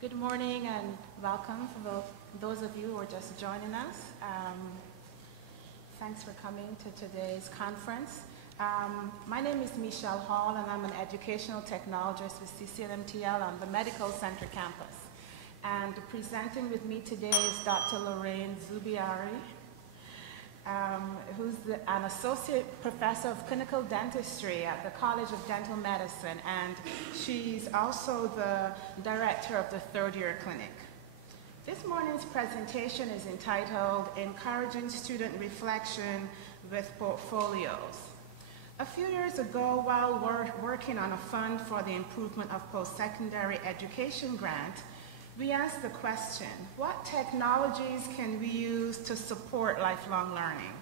Good morning and welcome for those of you who are just joining us. Thanks for coming to today's conference. My name is Michelle Hall and I'm an educational technologist with CCLMTL on the Medical Center campus. And presenting with me today is Dr. Laureen Zubiaurre, who's an associate professor of clinical dentistry at the College of Dental Medicine, and she's also the director of the third-year clinic. This morning's presentation is entitled Encouraging Student Reflection with Portfolios. A few years ago, while working on a fund for the improvement of post-secondary education grant, we asked the question, what technologies can we use to support lifelong learning?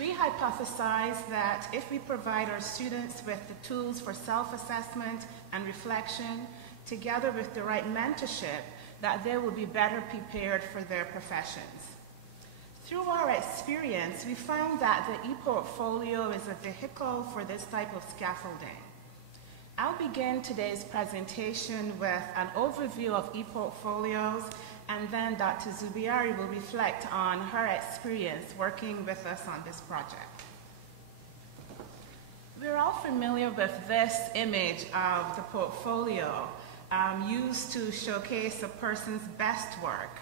We hypothesized that if we provide our students with the tools for self-assessment and reflection, together with the right mentorship, that they will be better prepared for their professions. Through our experience, we found that the e-portfolio is a vehicle for this type of scaffolding. I'll begin today's presentation with an overview of e-portfolios, and then Dr. Zubiaurre will reflect on her experience working with us on this project. We're all familiar with this image of the portfolio used to showcase a person's best work.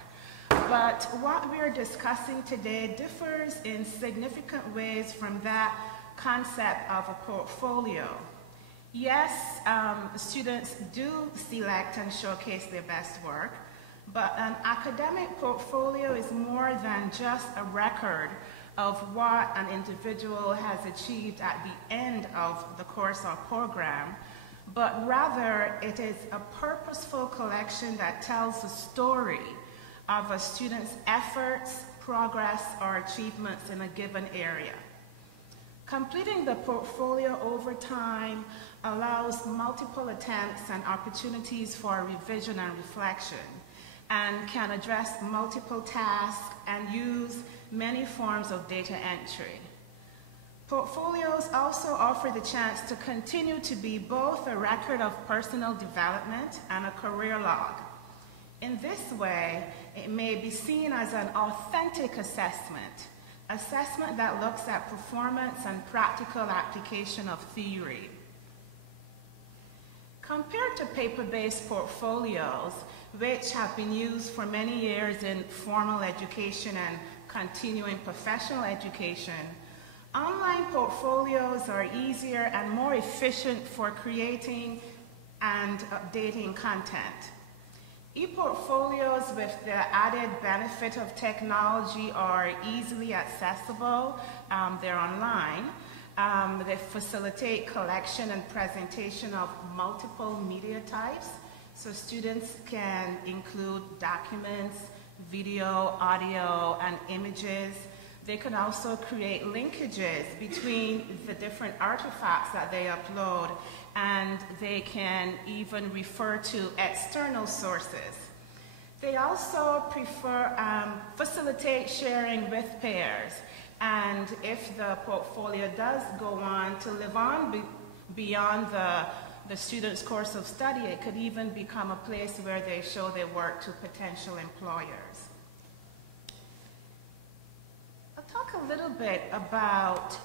But what we're discussing today differs in significant ways from that concept of a portfolio. Yes, students do select and showcase their best work, but an academic portfolio is more than just a record of what an individual has achieved at the end of the course or program, but rather it is a purposeful collection that tells the story of a student's efforts, progress, or achievements in a given area. Completing the portfolio over time allows multiple attempts and opportunities for revision and reflection, and can address multiple tasks and use many forms of data entry. Portfolios also offer the chance to continue to be both a record of personal development and a career log. In this way, it may be seen as an authentic assessment that looks at performance and practical application of theory. Compared to paper-based portfolios, which have been used for many years in formal education and continuing professional education, online portfolios are easier and more efficient for creating and updating content. E-portfolios, with the added benefit of technology, are easily accessible. They're online. They facilitate collection and presentation of multiple media types, so students can include documents, video, audio, and images. They can also create linkages between the different artifacts that they upload, and they can even refer to external sources. They also facilitate sharing with peers, and if the portfolio does go on to live on beyond the student's course of study, it could even become a place where they show their work to potential employers. I'll talk a little bit about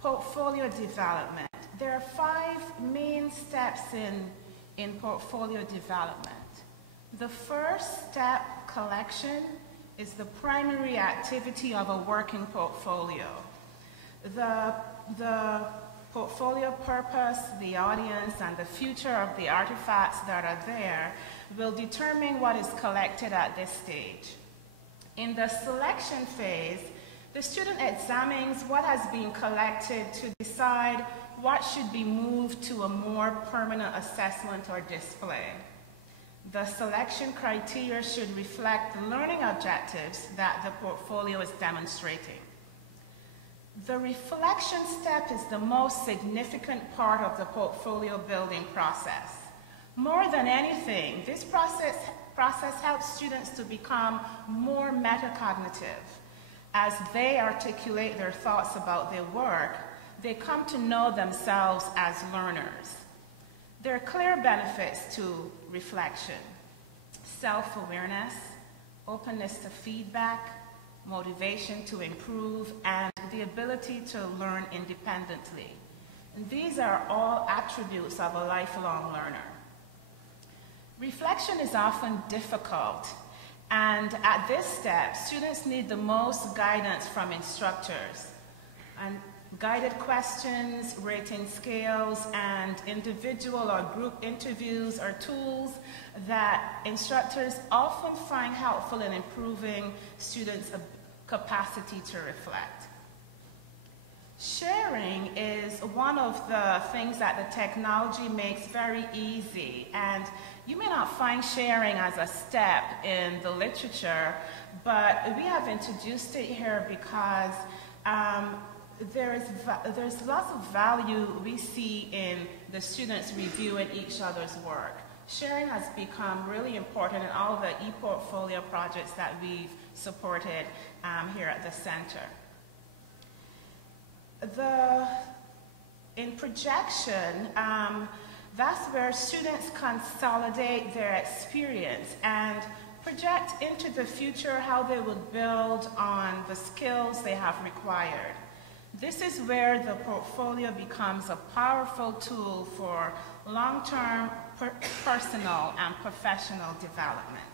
portfolio development. There are 5 main steps in portfolio development. The first step, collection, is the primary activity of a working portfolio. The portfolio purpose, the audience, and the future of the artifacts that are there will determine what is collected at this stage. In the selection phase, the student examines what has been collected to decide what should be moved to a more permanent assessment or display. The selection criteria should reflect the learning objectives that the portfolio is demonstrating. The reflection step is the most significant part of the portfolio building process. More than anything, this process helps students to become more metacognitive. As they articulate their thoughts about their work, they come to know themselves as learners. There are clear benefits to reflection: self-awareness, openness to feedback, motivation to improve, and the ability to learn independently. And these are all attributes of a lifelong learner. Reflection is often difficult, and at this step, students need the most guidance from instructors. And guided questions, rating scales, and individual or group interviews are tools that instructors often find helpful in improving students' capacity to reflect. Sharing is one of the things that the technology makes very easy, and you may not find sharing as a step in the literature, but we have introduced it here because there's lots of value we see in the students reviewing each other's work. Sharing has become really important in all of the e-portfolio projects that we've supported here at the center. In projection, that's where students consolidate their experience and project into the future how they would build on the skills they have required. This is where the portfolio becomes a powerful tool for long-term personal and professional development.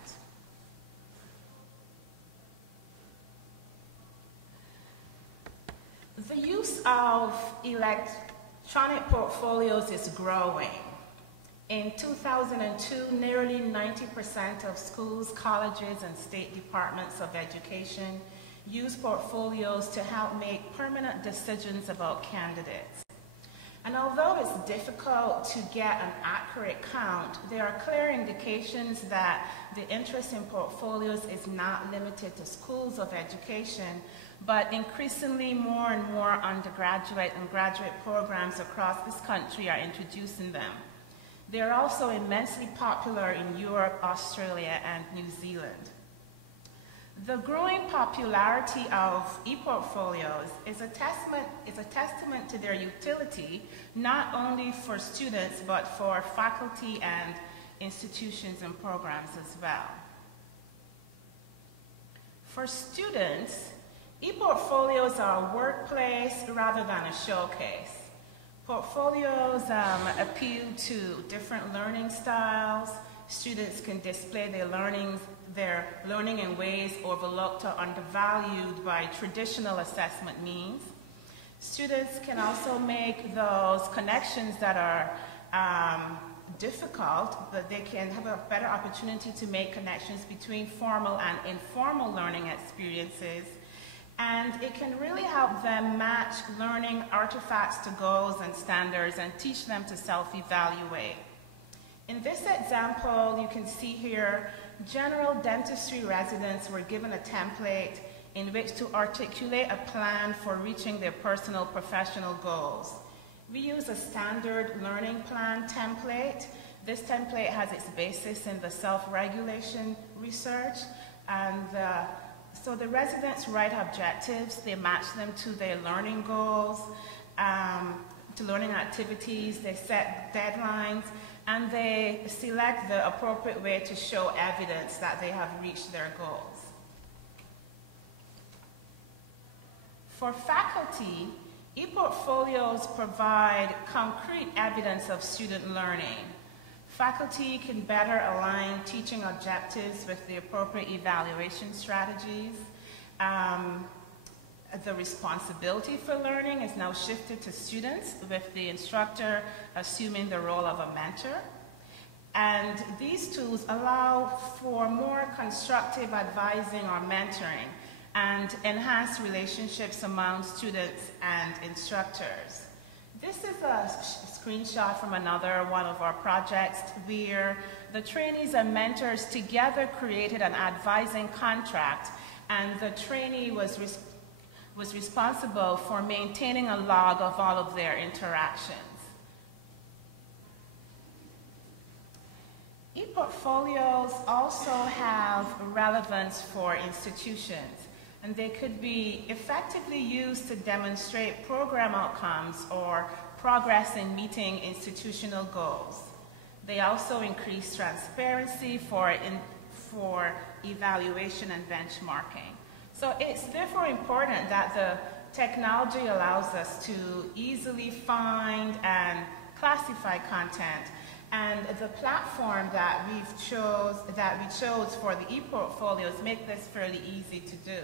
The use of electronic portfolios is growing. In 2002, nearly 90% of schools, colleges, and state departments of education use portfolios to help make permanent decisions about candidates. And although it's difficult to get an accurate count, there are clear indications that the interest in portfolios is not limited to schools of education, but increasingly more and more undergraduate and graduate programs across this country are introducing them. They are also immensely popular in Europe, Australia, and New Zealand. The growing popularity of e-portfolios is a testament to their utility, not only for students, but for faculty and institutions and programs as well. For students, e-portfolios are a workplace rather than a showcase. Portfolios appeal to different learning styles. Students can display their learning in ways overlooked or undervalued by traditional assessment means. Students can also make those connections that are difficult, but they can have a better opportunity to make connections between formal and informal learning experiences. And it can really help them match learning artifacts to goals and standards and teach them to self-evaluate. In this example, you can see here, general dentistry residents were given a template in which to articulate a plan for reaching their personal professional goals. We use a standard learning plan template. This template has its basis in the self-regulation research, and so the residents write objectives, they match them to their learning goals, to learning activities, they set deadlines, and they select the appropriate way to show evidence that they have reached their goals. For faculty, e-portfolios provide concrete evidence of student learning. Faculty can better align teaching objectives with the appropriate evaluation strategies. The responsibility for learning is now shifted to students, with the instructor assuming the role of a mentor. And these tools allow for more constructive advising or mentoring and enhanced relationships among students and instructors. This is a screenshot from another one of our projects where the trainees and mentors together created an advising contract, and the trainee was responsible for maintaining a log of all of their interactions. E-portfolios also have relevance for institutions, and they could be effectively used to demonstrate program outcomes or progress in meeting institutional goals. They also increase transparency for evaluation and benchmarking. So it's therefore important that the technology allows us to easily find and classify content. And the platform that we chose for the e-portfolios make this fairly easy to do.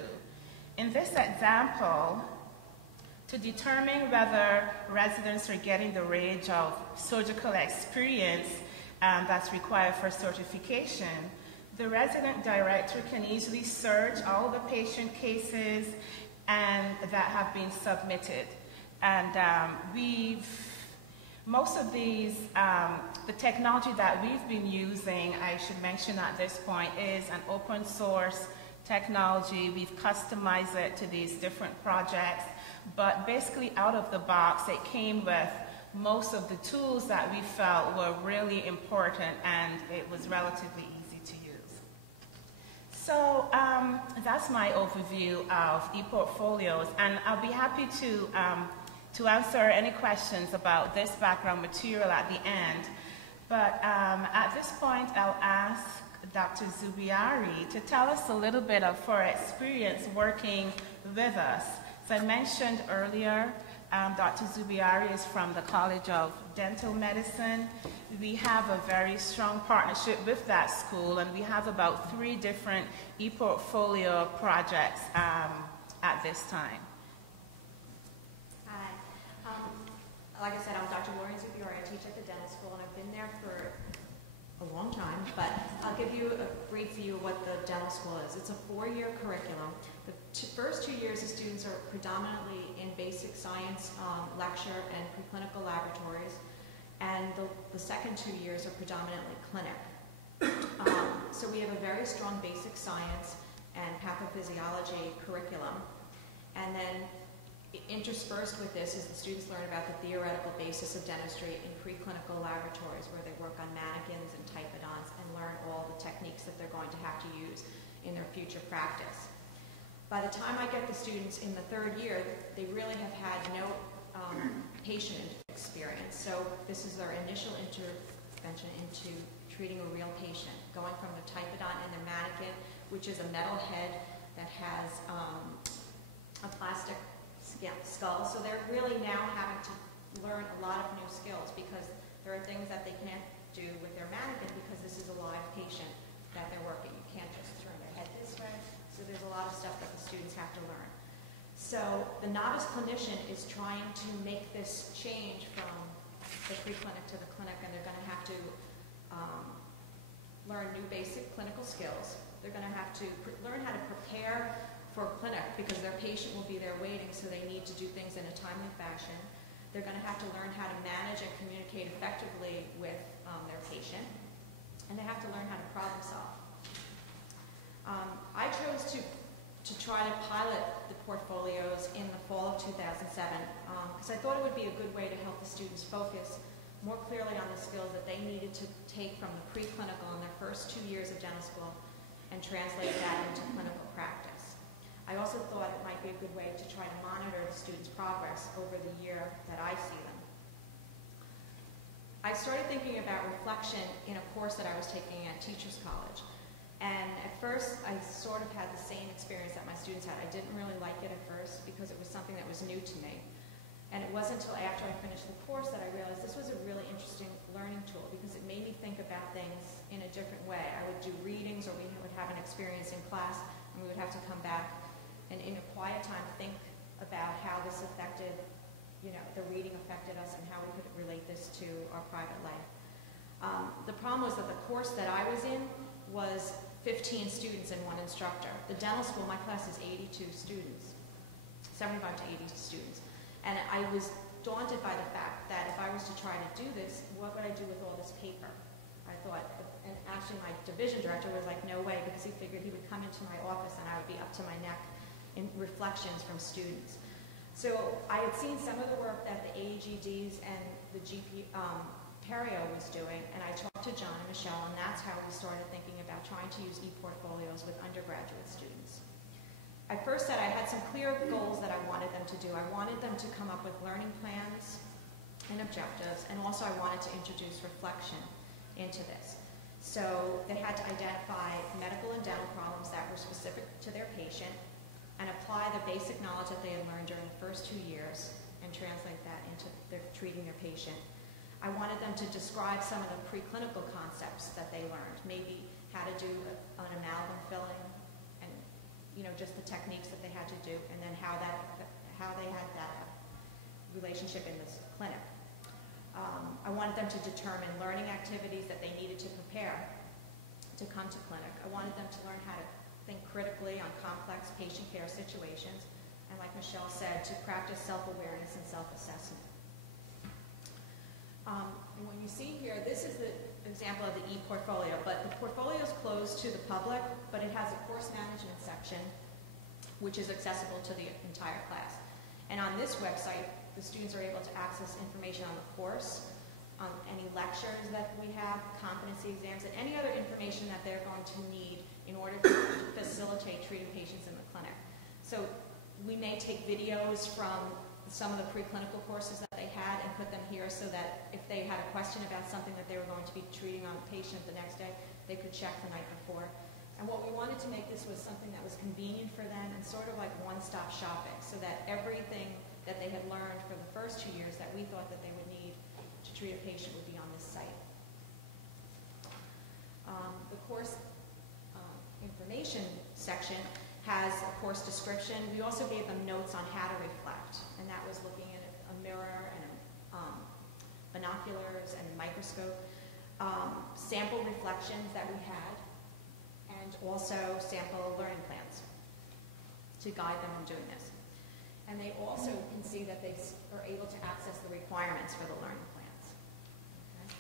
In this example, to determine whether residents are getting the range of surgical experience that's required for certification, the resident director can easily search all the patient cases that have been submitted. And most of these, the technology that we've been using, I should mention at this point, is an open source technology. We've customized it to these different projects, but basically out of the box, it came with most of the tools that we felt were really important, and it was relatively easy to use. So that's my overview of e-portfolios, and I'll be happy to answer any questions about this background material at the end. But at this point, I'll ask Dr. Zubiaurre to tell us a little bit of her experience working with us. As I mentioned earlier, Dr. Zubiaurre is from the College of Dental Medicine. We have a very strong partnership with that school, and we have about 3 different e-portfolio projects at this time. Hi. Like I said, I'm Dr. Laureen Zubiaurre. I teach at the dental school, and I've been there for a long time, but I'll give you a brief view of what the dental school is. It's a 4-year curriculum. The first 2 years, the students are predominantly in basic science, lecture, and preclinical laboratories, and the second 2 years are predominantly clinic. So we have a very strong basic science and pathophysiology curriculum, and then interspersed with this is the students learn about the theoretical basis of dentistry in preclinical laboratories, where they work on mannequins and typodonts and learn all the techniques that they're going to have to use in their future practice. By the time I get the students in the 3rd year, they really have had no patient experience. So this is their initial intervention into treating a real patient, going from the typodont and the mannequin, which is a metal head that has a plastic skull. So they're really now having to learn a lot of new skills, because there are things that they can't do with their mannequin because this is a live patient that they're working. You can't just turn their head this way. So there's a lot of stuff that the students have to learn. So the novice clinician is trying to make this change from the pre-clinic to the clinic, and they're going to have to learn new basic clinical skills. They're going to have to learn how to prepare for clinic, because their patient will be there waiting, so they need to do things in a timely fashion. They're going to have to learn how to manage and communicate effectively with their patient, and they have to learn how to problem solve. I chose to try to pilot the portfolios in the fall of 2007 because I thought it would be a good way to help the students focus more clearly on the skills that they needed to take from the preclinical in their first 2 years of dental school and translate that into clinical practice. I also thought it might be a good way to try to monitor the students' progress over the year that I see them. I started thinking about reflection in a course that I was taking at Teachers College. And at first, I sort of had the same experience that my students had. I didn't really like it at first because it was something that was new to me. And it wasn't until after I finished the course that I realized this was a really interesting learning tool, because it made me think about things in a different way. I would do readings, or we would have an experience in class, and we would have to come back and in a quiet time think about how this affected, the reading affected us and how we could relate this to our private life. The problem was that the course that I was in was 15 students and 1 instructor. The dental school, my class is 82 students, 75 to 80 students. And I was daunted by the fact that if I was to try to do this, what would I do with all this paper? I thought, and actually my division director was like, no way, because he figured he would come into my office and I would be up to my neck in reflections from students. So I had seen some of the work that the AEGDs and the GP Perio was doing, and I talked to John and Michelle, and that's how we started thinking about trying to use e-portfolios with undergraduate students. I first said I had some clear goals that I wanted them to do. I wanted them to come up with learning plans and objectives, and also I wanted to introduce reflection into this. So they had to identify medical and dental problems that were specific to their patient and apply the basic knowledge that they had learned during the first 2 years and translate that into treating their patient. I wanted them to describe some of the preclinical concepts that they learned, maybe how to do an amalgam filling and just the techniques that they had to do, and then how they had that relationship in this clinic. I wanted them to determine learning activities that they needed to prepare to come to clinic. I wanted them to learn how to think critically on complex patient care situations, and like Michelle said, to practice self-awareness and self-assessment. And when you see here, this is the example of the e-portfolio, but the portfolio is closed to the public, but it has a course management section which is accessible to the entire class. And on this website, the students are able to access information on the course, on any lectures that we have, competency exams, and any other information that they're going to need in order to facilitate treating patients in the clinic. So we may take videos from some of the preclinical courses that they had and put them here so that if they had a question about something that they were going to be treating on a patient the next day, they could check the night before. And what we wanted to make this was something that was convenient for them and sort of like one-stop shopping, so that everything that they had learned for the first 2 years that we thought that they would need to treat a patient would be on this site. The course information section has a course description. We also gave them notes on how to reflect, and that was looking at a mirror and binoculars and a microscope, sample reflections that we had, and also sample learning plans to guide them in doing this. And they also can see that they are able to access the requirements for the learning plans. Okay.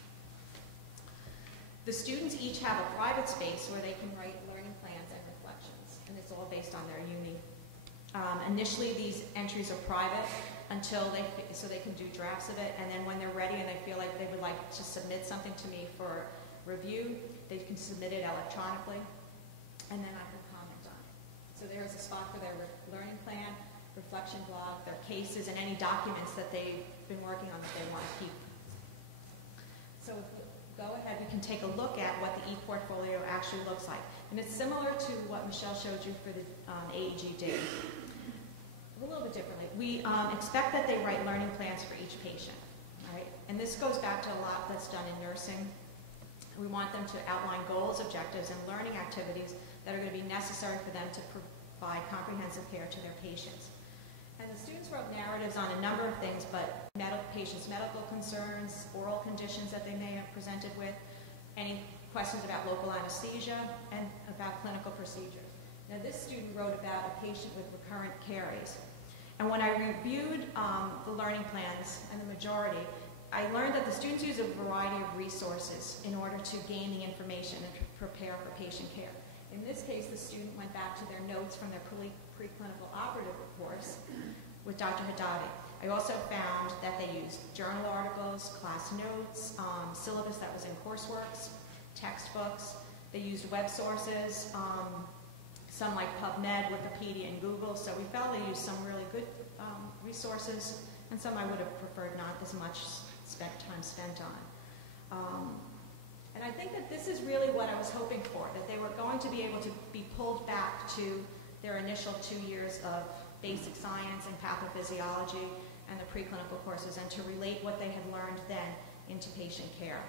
The students each have a private space where they can write learning plans and reflections, and it's all based on their uni. Initially, these entries are private so they can do drafts of it, and then when they're ready and they feel like they would like to submit something to me for review, they can submit it electronically, and then I can comment on it. So there is a spot for their learning plan, reflection blog, their cases, and any documents that they've been working on that they want to keep. So go ahead, we can take a look at what the e-portfolio actually looks like. And it's similar to what Michelle showed you for the AEG did. A little bit differently. We expect that they write learning plans for each patient, right? And this goes back to a lot that's done in nursing. We want them to outline goals, objectives, and learning activities that are going to be necessary for them to provide comprehensive care to their patients. And the students wrote narratives on a number of things, but patients' medical concerns, oral conditions that they may have presented with, any questions about local anesthesia, and about clinical procedures. Now, this student wrote about a patient with recurrent caries. And when I reviewed the learning plans, and the majority, I learned that the students use a variety of resources in order to gain the information and to prepare for patient care. In this case, the student went back to their notes from their preclinical operative reports with Dr. Haddadi. I also found that they used journal articles, class notes, syllabus that was in courseworks, textbooks. They used web sources, some like PubMed, Wikipedia, and Google. So we felt they used some really good resources, and some I would have preferred not as much time spent on. And I think that this is really what I was hoping for, that they were going to be able to be pulled back to their initial 2 years of basic science and pathophysiology and the preclinical courses, and to relate what they had learned then into patient care.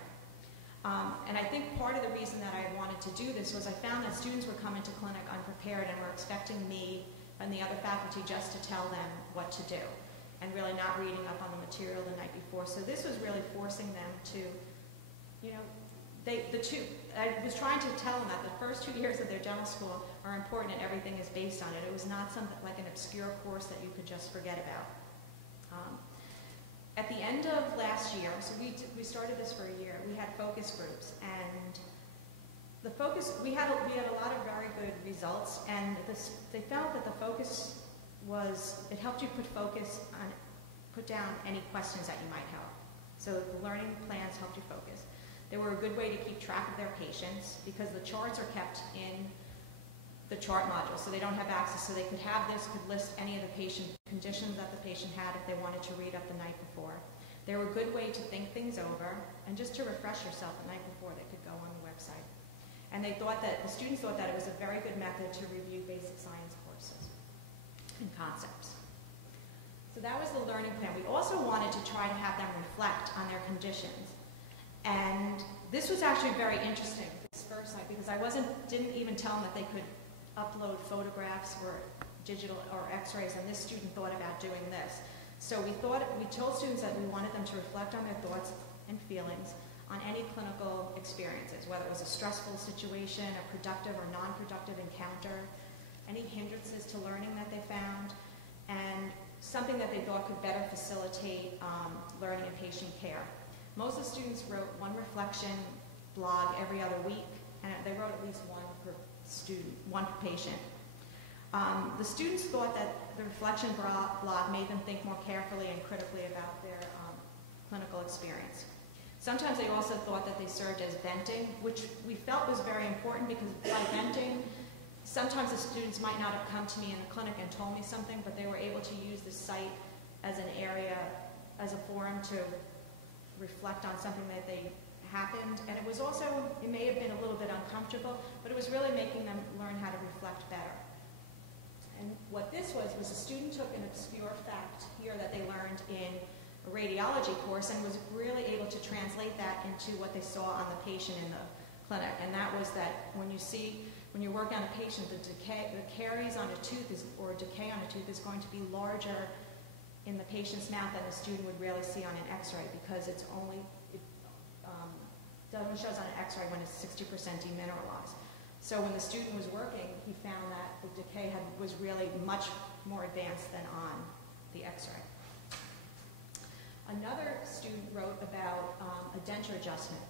And I think part of the reason that I wanted to do this was I found that students were coming to clinic unprepared and were expecting me and the other faculty just to tell them what to do, and really not reading up on the material the night before. So this was really forcing them to, I was trying to tell them that the first 2 years of their dental school are important and everything is based on it. It was not something like an obscure course that you could just forget about. At the end of last year, so we started this for a year, we had focus groups, and the focus, we had a lot of very good results, and they felt that the focus was, it helped you put down any questions that you might have. So the learning plans helped you focus. They were a good way to keep track of their patients because the charts are kept in the chart module, so they don't have access, so they could list any of the patient conditions that the patient had if they wanted to read up the night before. They were a good way to think things over and just to refresh yourself the night before. They could go on the website. And they thought that, the students thought that it was a very good method to review basic science courses and concepts. So that was the learning plan. We also wanted to try to have them reflect on their conditions. And this was actually very interesting, this first night, because I didn't even tell them that they could upload photographs or digital or x-rays, and this student thought about doing this. So we told students that we wanted them to reflect on their thoughts and feelings on any clinical experiences, whether it was a stressful situation, a productive or non-productive encounter, any hindrances to learning that they found, and something that they thought could better facilitate learning and patient care. Most of the students wrote one reflection blog every other week, and they wrote at least one per student, one per patient. The students thought that the reflection blog made them think more carefully and critically about their clinical experience. Sometimes they also thought that they served as venting, which we felt was very important because by venting, sometimes the students might not have come to me in the clinic and told me something, but they were able to use the site as an area, as a forum to reflect on something that happened. And it was also, it may have been a little bit uncomfortable, but it was really making them learn how to reflect better. And what this was a student took an obscure fact here that they learned in a radiology course and was really able to translate that into what they saw on the patient in the clinic. And that was that when you're working on a patient, the caries on a tooth or decay on a tooth is going to be larger in the patient's mouth than the student would really see on an x-ray, because it only shows on an x-ray when it's 60% demineralized. So when the student was working, he found that the decay was really much more advanced than on the x-ray. Another student wrote about a denture adjustment.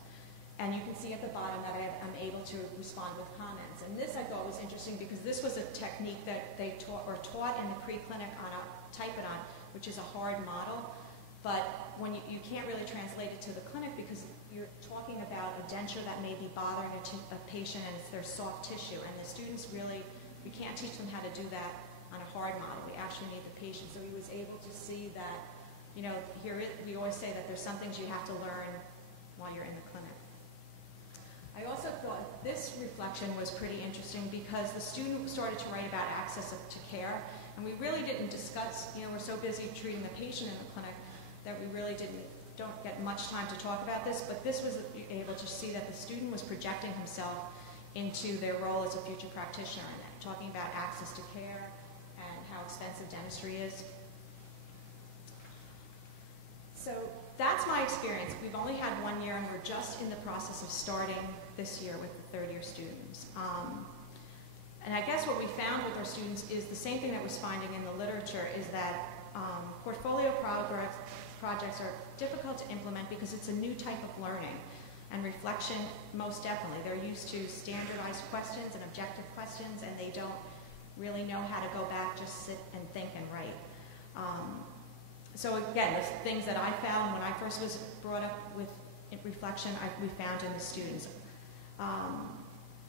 And you can see at the bottom that I'm able to respond with comments. And this I thought was interesting because this was a technique that they taught in the pre-clinic on a type-it-on, which is a hard model. But when you can't really translate it to the clinic because you're talking about a denture that may be bothering a patient and it's their soft tissue. And the students really, we can't teach them how to do that on a hard model. We actually need the patient. So he was able to see that, you know, we always say that there's some things you have to learn while you're in the clinic. I also thought this reflection was pretty interesting because the student started to write about access to care, and we really didn't discuss, you know, we're so busy treating the patient in the clinic that we really don't get much time to talk about this, but this was able to see that the student was projecting himself into their role as a future practitioner and talking about access to care and how expensive dentistry is. So that's my experience. We've only had 1 year and we're just in the process of starting this year with the third-year students. And I guess what we found with our students is the same thing that we're finding in the literature is that portfolio projects are difficult to implement because it's a new type of learning. And reflection, most definitely. They're used to standardized questions and objective questions, and they don't really know how to go back, just sit and think and write. So again, the things that I found when I first was brought up with reflection, we found in the students.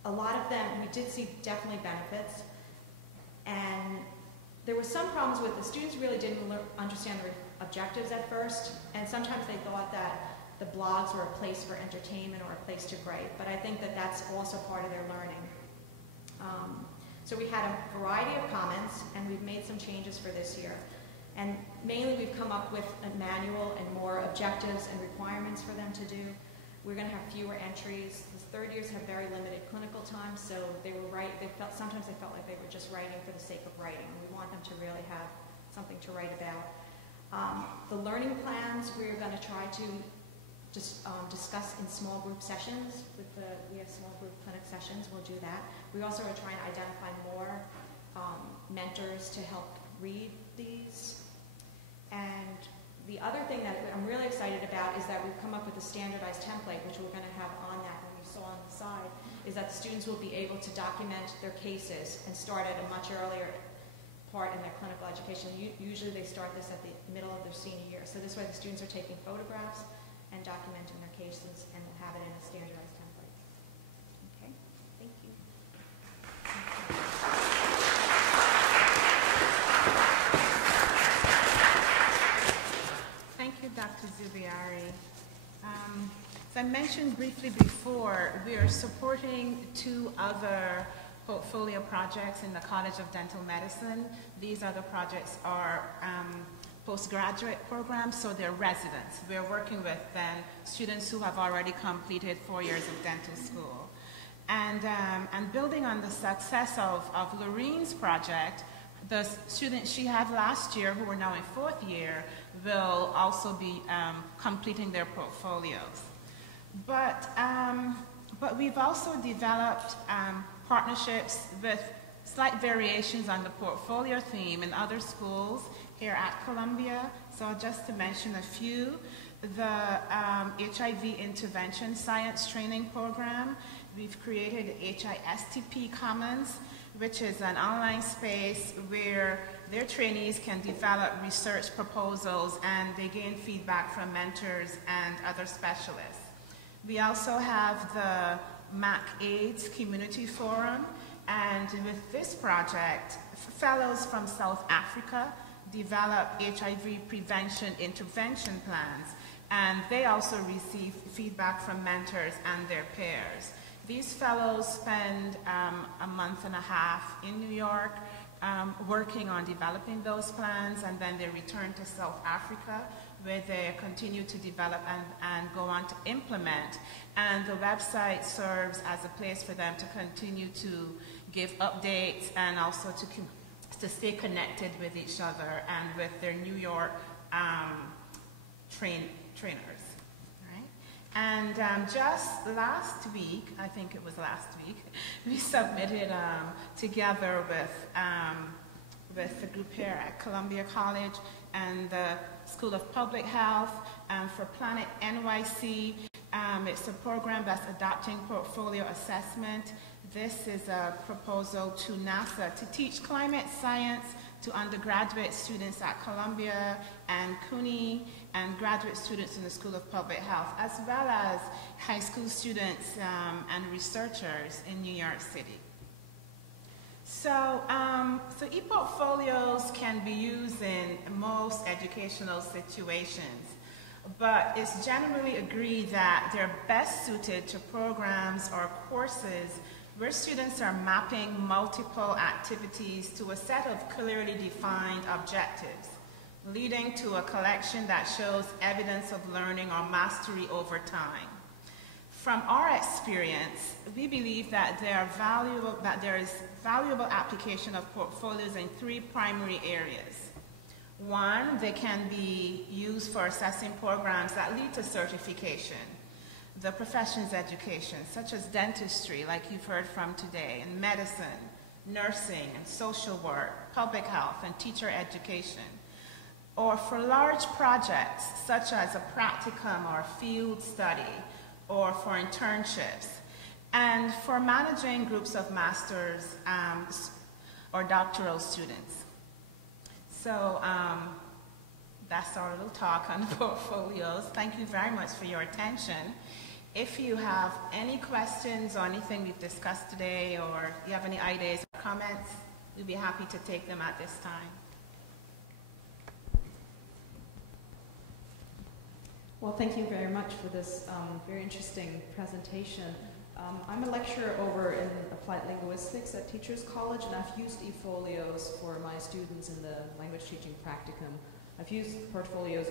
A lot of them, we did see definitely benefits, and there were some problems with the students really didn't understand the objectives at first, and sometimes they thought that the blogs were a place for entertainment or a place to write, but I think that that's also part of their learning. So we had a variety of comments, and we've made some changes for this year. And mainly we've come up with a manual and more objectives and requirements for them to do. We're going to have fewer entries. The third years have very limited clinical time, so sometimes they felt like they were just writing for the sake of writing. We want them to really have something to write about. The learning plans we're going to try to just discuss in small group sessions. We have small group clinic sessions, we'll do that. We also are trying to identify more mentors to help read these. And the other thing that I'm really excited about is that we've come up with a standardized template, which we're going to have on that when we saw on the side, is that the students will be able to document their cases and start at a much earlier part in their clinical education. Usually they start this at the middle of their senior year. So this way the students are taking photographs and documenting their cases, and we'll have it in a standardized template. Okay, thank you. Thank you, Dr. Zubiaurre. mentioned briefly before, we are supporting 2 other portfolio projects in the College of Dental Medicine. These other projects are postgraduate programs, so they're residents. We're working with then students who have already completed 4 years of dental school. And building on the success of Laureen's project, the students she had last year, who are now in 4th year, will also be completing their portfolios. But we've also developed partnerships with slight variations on the portfolio theme in other schools here at Columbia. So just to mention a few, the HIV Intervention Science Training Program. We've created HISTP Commons, which is an online space where their trainees can develop research proposals and they gain feedback from mentors and other specialists. We also have the MAC AIDS Community Forum, and with this project, fellows from South Africa develop HIV prevention intervention plans, and they also receive feedback from mentors and their peers. These fellows spend a month and a half in New York working on developing those plans, and then they return to South Africa where they continue to develop and go on to implement. And the website serves as a place for them to continue to give updates and also to stay connected with each other and with their New York trainers. And just last week, I think it was last week, we submitted together with the group here at Columbia College and the School of Public Health for Planet NYC. It's a program that's adopting portfolio assessment. This is a proposal to NASA to teach climate science to undergraduate students at Columbia and CUNY and graduate students in the School of Public Health, as well as high school students and researchers in New York City. So e-portfolios can be used in most educational situations, but it's generally agreed that they're best suited to programs or courses where students are mapping multiple activities to a set of clearly defined objectives, leading to a collection that shows evidence of learning or mastery over time. From our experience, we believe that there is valuable application of portfolios in 3 primary areas. 1, they can be used for assessing programs that lead to certification. The professions education, such as dentistry, like you've heard from today, and medicine, nursing, and social work, public health, and teacher education. Or for large projects, such as a practicum or field study, or for internships. And for managing groups of master's or doctoral students. So that's our little talk on portfolios. Thank you very much for your attention. If you have any questions or anything we've discussed today, or you have any ideas or comments, we'd be happy to take them at this time. Well, thank you very much for this very interesting presentation. I'm a lecturer over in applied linguistics at Teachers College, and I've used eFolios for my students in the language teaching practicum. I've used portfolios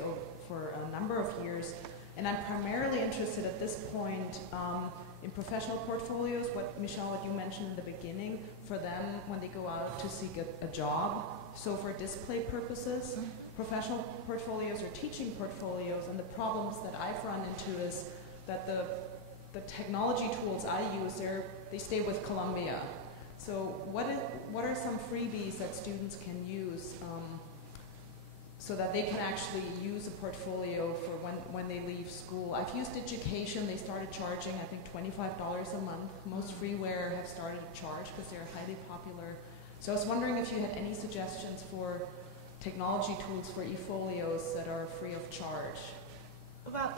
for a number of years, and I'm primarily interested at this point in professional portfolios, Michelle, what you mentioned in the beginning, for them when they go out to seek a job. So for display purposes, professional portfolios or teaching portfolios, and the problems that I've run into is that the technology tools I use, they stay with Columbia. So what are some freebies that students can use so that they can actually use a portfolio for when they leave school? I've used education. They started charging, I think, $25 a month. Most freeware have started to charge because they're highly popular. So I was wondering if you had any suggestions for technology tools for eFolios that are free of charge. Well,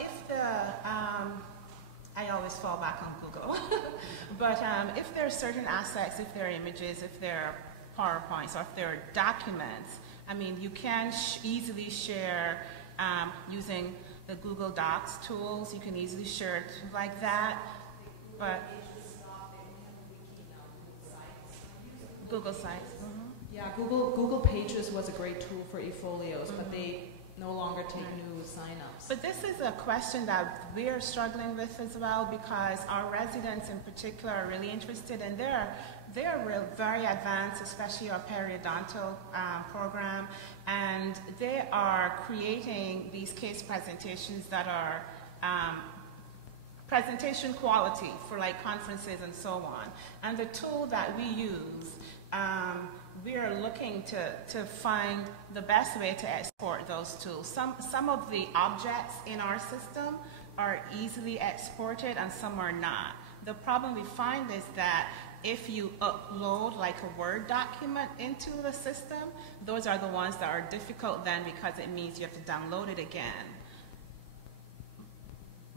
I always fall back on Google, but if there are certain assets, if there are images, if there are PowerPoints, or if there are documents, I mean, you can easily share using the Google Docs tools. You can easily share it like that. But Google Sites. Yeah, Google Pages was a great tool for eFolios, but they no longer take new signups. But this is a question that we're struggling with as well, because our residents in particular are really interested, and they're very advanced, especially our periodontal program, and they are creating these case presentations that are presentation quality for like conferences and so on. And the tool that we use, we are looking to find the best way to export those tools. Some of the objects in our system are easily exported and some are not. The problem we find is that if you upload like a Word document into the system, those are the ones that are difficult then, because it means you have to download it again.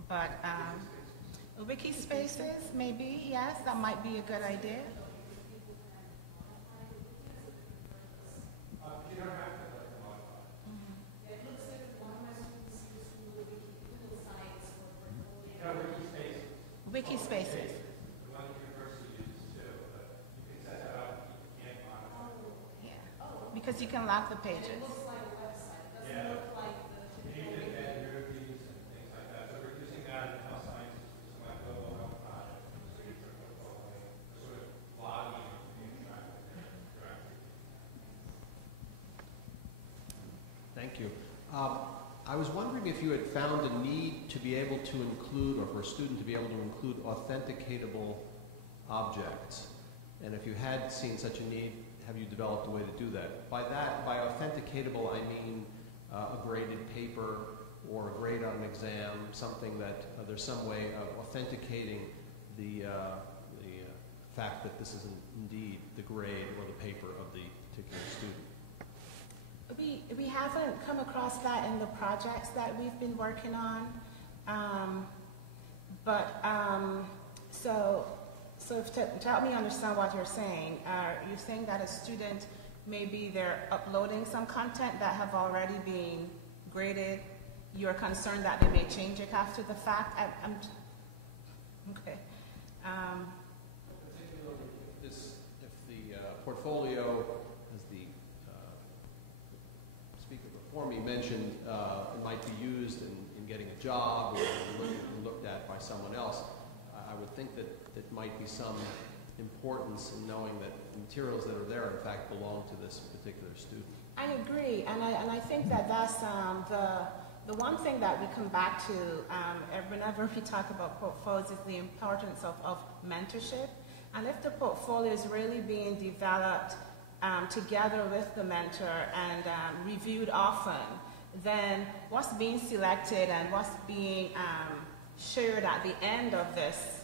But wiki spaces, maybe, yes, that might be a good idea. Wiki spaces. Yeah, because you can lock the pages. It looks like a website. It doesn't look like the typical reviews and things like that. So we're using that in health sciences, some like global health projects, sort of blogging and interactive. Thank you. I was wondering if you had found a need to be able to include, or for a student to be able to include authenticatable objects. And if you had seen such a need, have you developed a way to do that? By authenticatable, I mean a graded paper or a grade on an exam, something that there's some way of authenticating the fact that this is indeed the grade or the paper of the particular student. We haven't come across that in the projects that we've been working on, so to help me understand what you're saying, you're saying that a student, maybe they're uploading some content that have already been graded. You're concerned that they may change it after the fact. Okay. Particularly if the portfolio, as the speaker before me mentioned, it might be used in getting a job or looked at by someone else. I would think that there might be some importance in knowing that the materials that are there, in fact, belong to this particular student. I agree, and I think that that's the one thing that we come back to whenever we talk about portfolios is the importance of mentorship. And if the portfolio is really being developed together with the mentor and reviewed often, then what's being selected and what's being shared at the end of this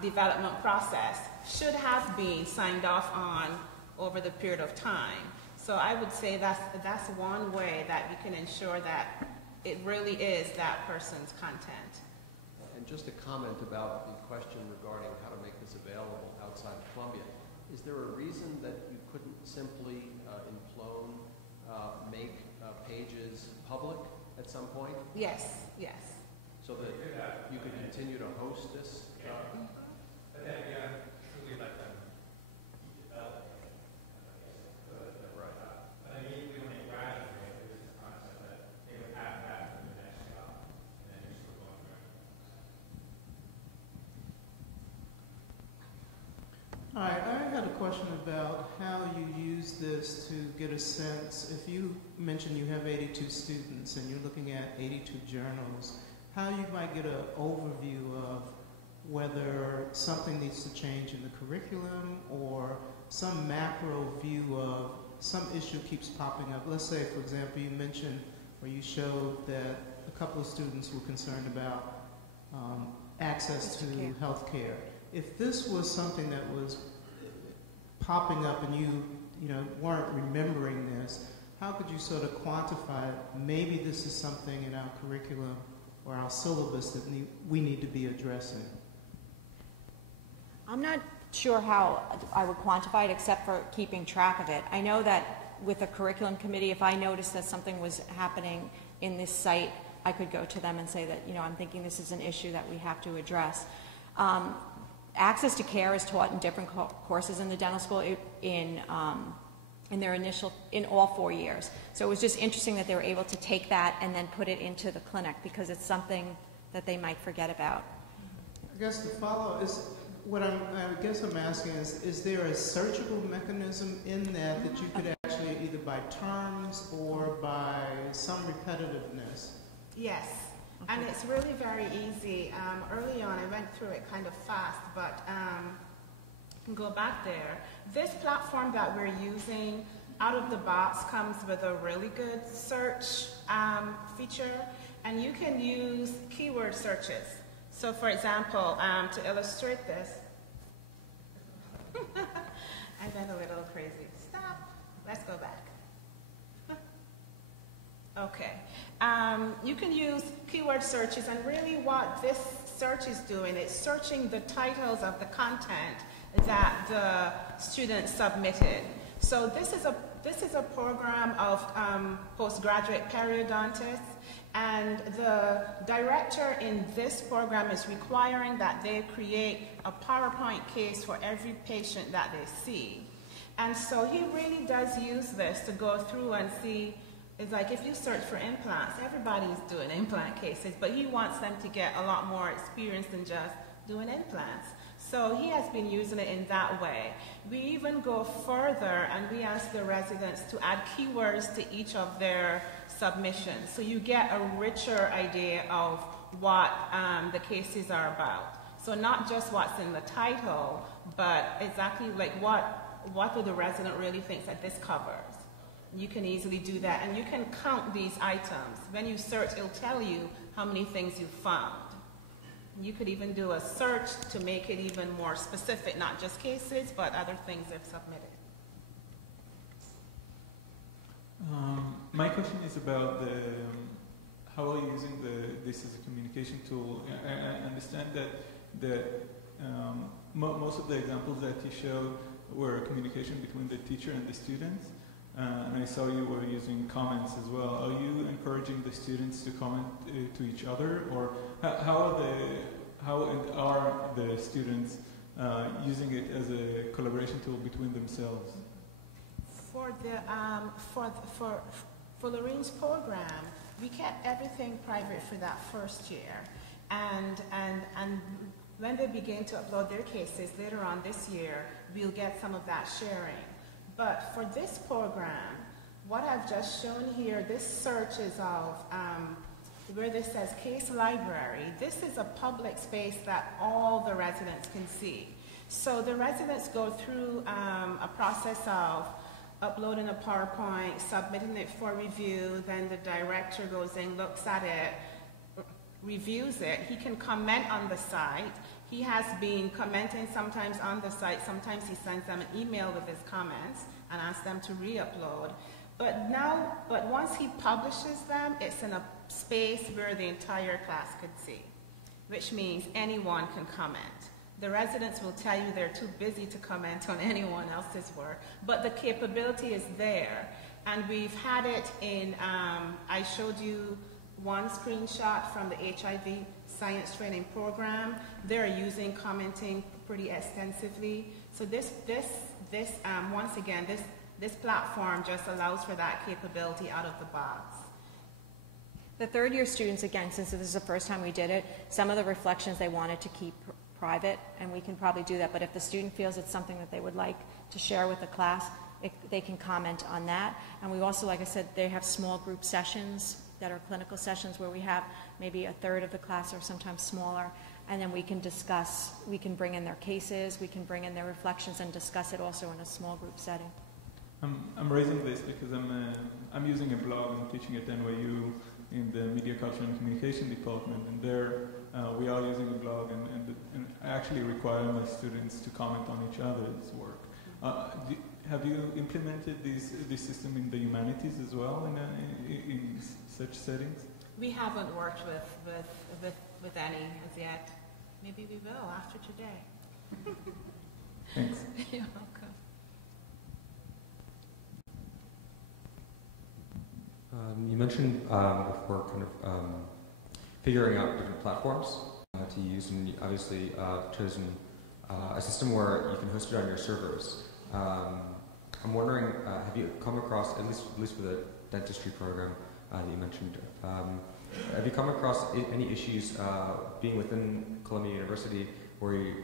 development process should have been signed off on over the period of time. So I would say that's one way that you can ensure that it really is that person's content. And just a comment about the question regarding how to make this available outside of Columbia. Is there a reason that you couldn't simply, in Plone, make pages public at some point? Yes. So that you could continue to host this? But then again, truly let them develop it. Right. But I mean, we only graduate, there was this concept that they would have that for the next job, and then you're still going through. All right, I had a question about how you use this to get a sense. If you mentioned you have 82 students and you're looking at 82 journals, how you might get an overview of whether something needs to change in the curriculum or some macro view of some issue keeps popping up. Let's say, for example, you mentioned or you showed that a couple of students were concerned about access to health care. If this was something that was popping up and you weren't remembering this, how could you sort of quantify it? Maybe this is something in our curriculum or our syllabus that we need to be addressing. I'm not sure how I would quantify it except for keeping track of it. I know that with the curriculum committee, if I noticed that something was happening in this site I could go to them and say that, you know, I'm thinking this is an issue that we have to address. Access to care is taught in different courses in the dental school in all 4 years. So it was just interesting that they were able to take that and then put it into the clinic, because it's something that they might forget about. I guess the follow is what I guess I'm asking is there a searchable mechanism in that you could actually either by terms or by some repetitiveness? Yes. Okay. And it's really very easy. Early on, I went through it kind of fast, but can go back there. This platform that we're using out of the box comes with a really good search feature, and you can use keyword searches. So for example, to illustrate this, I went a little crazy. Stop. Let's go back. Okay. You can use keyword searches, and really what this search is doing, it's searching the titles of the content that the student submitted. So this is a program of postgraduate periodontists, and the director in this program is requiring that they create a PowerPoint case for every patient that they see. And so he really does use this to go through and see. It's like if you search for implants, everybody's doing implant cases, but he wants them to get a lot more experience than just doing implants. So he has been using it in that way. We even go further and we ask the residents to add keywords to each of their submissions. So you get a richer idea of what the cases are about. So not just what's in the title, but exactly like what do the resident really think that this covers. You can easily do that, and you can count these items. When you search, it'll tell you how many things you found. You could even do a search to make it even more specific, not just cases, but other things they've submitted. My question is about how are you using this as a communication tool? I understand that most of the examples that you showed were communication between the teacher and the students. And I saw you were using comments as well. Are you encouraging the students to comment to each other, or how are the students using it as a collaboration tool between themselves? For Laureen's program, we kept everything private for that first year, and when they begin to upload their cases later on this year, we'll get some of that sharing. But for this program, what I've just shown here, this search is of where this says case library. This is a public space that all the residents can see. So the residents go through a process of uploading a PowerPoint, submitting it for review, then the director goes in, looks at it, reviews it. He can comment on the site. He has been commenting sometimes on the site. Sometimes he sends them an email with his comments and asks them to re-upload. But once he publishes them, it's in a space where the entire class could see, which means anyone can comment. The residents will tell you they're too busy to comment on anyone else's work, but the capability is there. And we've had it in, I showed you one screenshot from the HIV science training program. They're using commenting pretty extensively. So once again, this platform just allows for that capability out of the box. The third year students, again, since this is the first time we did it, some of the reflections they wanted to keep private, and we can probably do that, but if the student feels it's something that they would like to share with the class, they can comment on that. And we also, like I said, they have small group sessions that are clinical sessions where we have maybe a third of the class or sometimes smaller, and then we can discuss, we can bring in their cases, we can bring in their reflections and discuss it also in a small group setting. I'm raising this because I'm using a blog. I'm teaching at NYU in the Media Culture and Communication department, and there we are using a blog, and I actually require my students to comment on each other's work. Have you implemented this system in the humanities as well in such settings? We haven't worked with any as yet. Maybe we will after today. Thanks. You're welcome. You mentioned before kind of figuring out different platforms to use, and obviously chosen a system where you can host it on your servers. I'm wondering, have you come across, at least for the dentistry program that you mentioned, have you come across any issues being within Columbia University where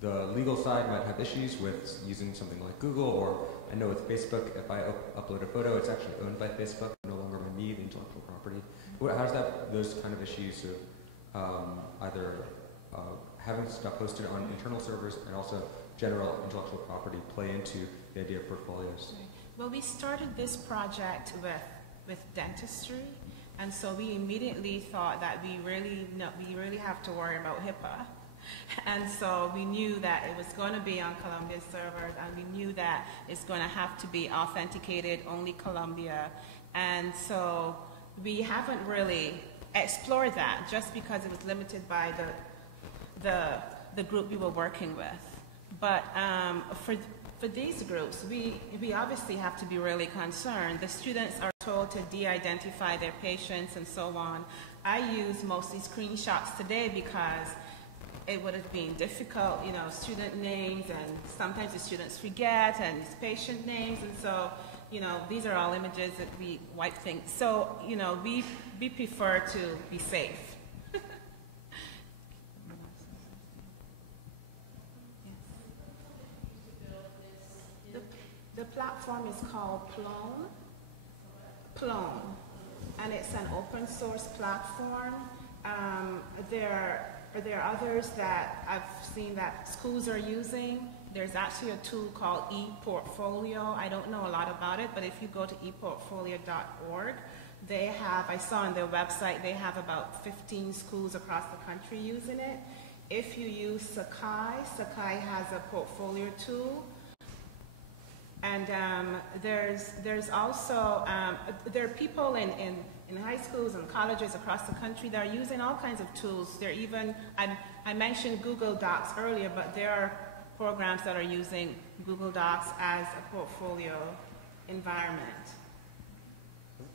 the legal side might have issues with using something like Google, or I know with Facebook, if I upload a photo, it's actually owned by Facebook, no longer by me, the intellectual property. How's those kind of issues of either having stuff hosted on internal servers and also general intellectual property play into the idea of portfolios? Well, we started this project with dentistry, and so we immediately thought that we really have to worry about HIPAA. And so we knew that it was going to be on Columbia servers, and we knew that it's going to have to be authenticated only Columbia. And so we haven't really explored that just because it was limited by the group we were working with. But for these groups, we obviously have to be really concerned. The students are told to de-identify their patients and so on. I use mostly screenshots today because it would have been difficult, you know, student names, and sometimes the students forget, and it's patient names, and so, you know, these are all images that we wipe things. So, you know, we prefer to be safe. The platform is called Plone, and it's an open source platform. There are others that I've seen that schools are using. There's actually a tool called ePortfolio. I don't know a lot about it, but if you go to eportfolio.org, they have, I saw on their website, they have about 15 schools across the country using it. If you use Sakai has a portfolio tool. And there's also, there are people in high schools and colleges across the country that are using all kinds of tools. They're even, I mentioned Google Docs earlier, but there are programs that are using Google Docs as a portfolio environment.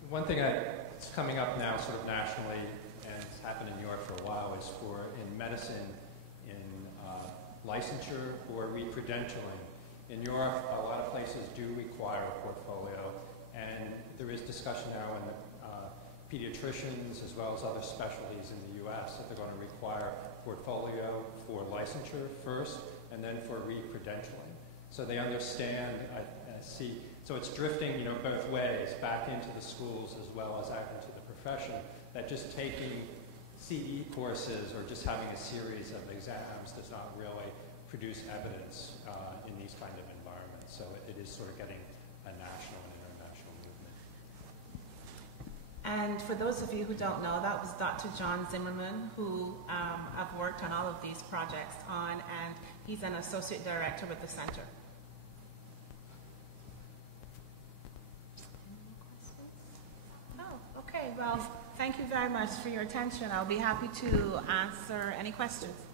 One thing that's coming up now sort of nationally, and it's happened in New York for a while, is in medicine, in licensure or re-credentialing. In Europe, a lot of places do require a portfolio, and there is discussion now in pediatricians as well as other specialties in the U.S. that they're going to require portfolio for licensure first, and then for re-credentialing. So they understand, so it's drifting, you know, both ways, back into the schools as well as out into the profession, that just taking CE courses or just having a series of exams does not really produce evidence in these kind of environments. So it is sort of getting a national and international movement. And for those of you who don't know, that was Dr. John Zimmerman, who I've worked on all of these projects on, and he's an associate director with the center. Oh, okay. Well, thank you very much for your attention. I'll be happy to answer any questions.